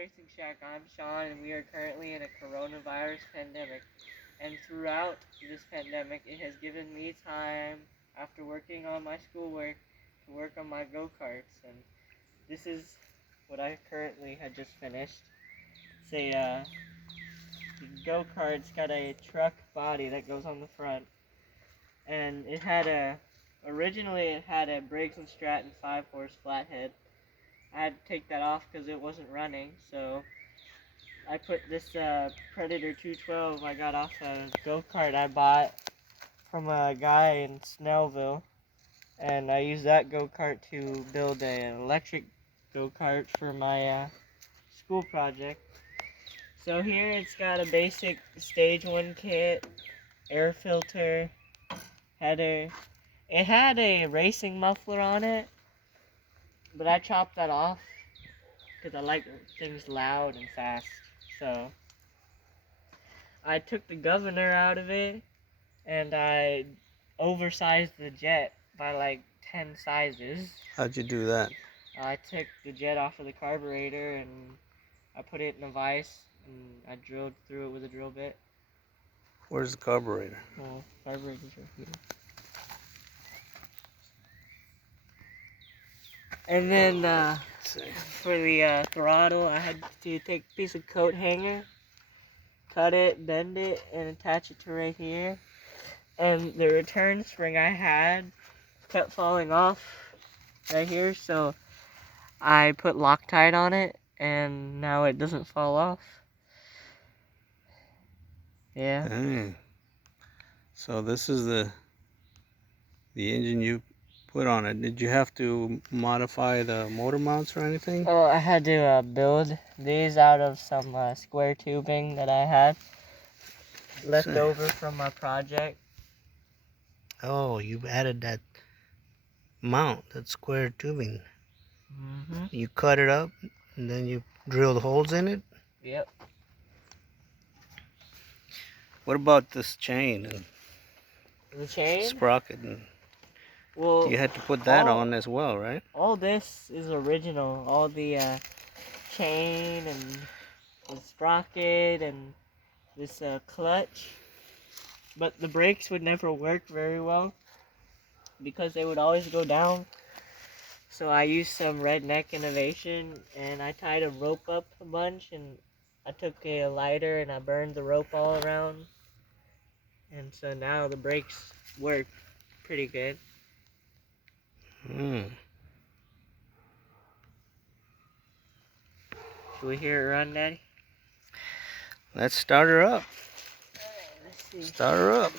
Racing Shack. I'm Sean, and we are currently in a coronavirus pandemic. And throughout this pandemic, it has given me time, after working on my schoolwork, to work on my go-karts. And this is what I currently had just finished. It's a go-kart. It's got a truck body that goes on the front. And originally it had a Briggs & Stratton 5-horse flathead. I had to take that off because it wasn't running, so I put this Predator 212 I got off a go-kart I bought from a guy in Snellville, and I used that go-kart to build an electric go-kart for my school project. So here it's got a basic stage 1 kit, air filter, header. It had a racing muffler on it, but I chopped that off because I like things loud and fast. So I took the governor out of it and I oversized the jet by like 10 sizes. How'd you do that? I took the jet off of the carburetor and I put it in a vise and I drilled through it with a drill bit. Where's the carburetor? Well, carburetor's right here. And then for the throttle, I had to take a piece of coat hanger, cut it, bend it, and attach it to right here. And the return spring I had kept falling off right here, so I put Loctite on it, and now it doesn't fall off. Yeah. Dang. So this is the engine you put on it. Did you have to modify the motor mounts or anything? Oh, I had to build these out of some square tubing that I had left over from my project. Oh, you added that mount, that square tubing. Mm-hmm. You cut it up and then you drilled holes in it? Yep. What about this chain and The chain? sprocket? And well, you had to put that on as well, right? All this is original. All the chain and the sprocket and this clutch. But the brakes would never work very well because they would always go down. So I used some redneck innovation and I tied a rope up a bunch and I took a lighter and I burned the rope all around. And so now the brakes work pretty good. Hmm. Should we hear it run, Daddy? Let's start her up. Let's see. Start her up.